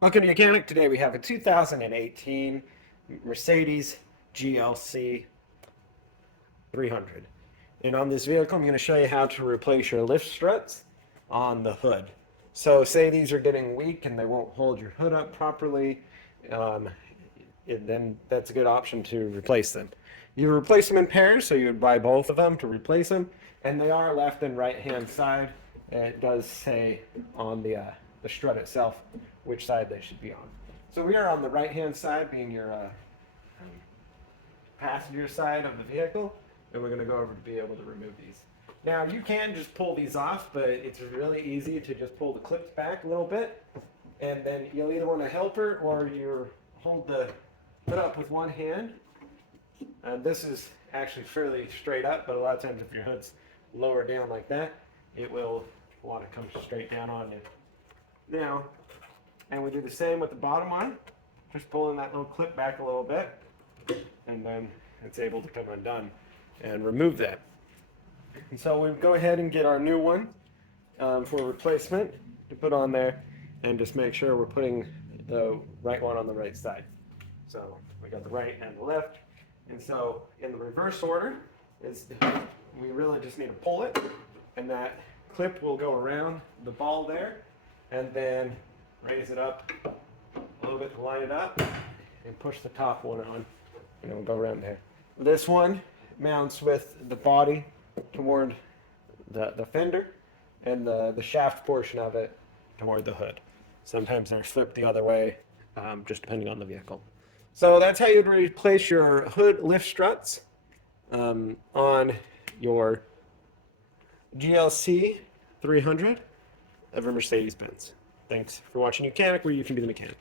Welcome to YOUCANIC. Today we have a 2018 Mercedes GLC 300. And on this vehicle, I'm going to show you how to replace your lift struts on the hood. So say these are getting weak and they won't hold your hood up properly, then that's a good option to replace them. You replace them in pairs, so you would buy both of them to replace them. And they are left and right hand side. It does say on the strut itself which side they should be on. So we are on the right hand side, being your passenger side of the vehicle, and we're going to go over to be able to remove these. Now you can just pull these off, but it's really easy to just pull the clips back a little bit, and then you'll either want a helper or you hold the hood up with one hand. This is actually fairly straight up, but a lot of times if your hood's lower down like that, it will want to come straight down on you. Now, and we do the same with the bottom one, just pulling that little clip back a little bit, and then it's able to come undone and remove that. And so we go ahead and get our new one for replacement to put on there, and just make sure we're putting the right one on the right side. So we got the right and the left, and so in the reverse order is we really just need to pull it, and that clip will go around the ball there, and then raise it up a little bit to line it up, and push the top one on, and it'll go around there. This one mounts with the body toward the fender, and the shaft portion of it toward the hood. Sometimes they're flipped the other way, just depending on the vehicle. So that's how you'd replace your hood lift struts on your GLC 300 of a Mercedes-Benz. Thanks for watching YOUCANIC, where you can be the mechanic.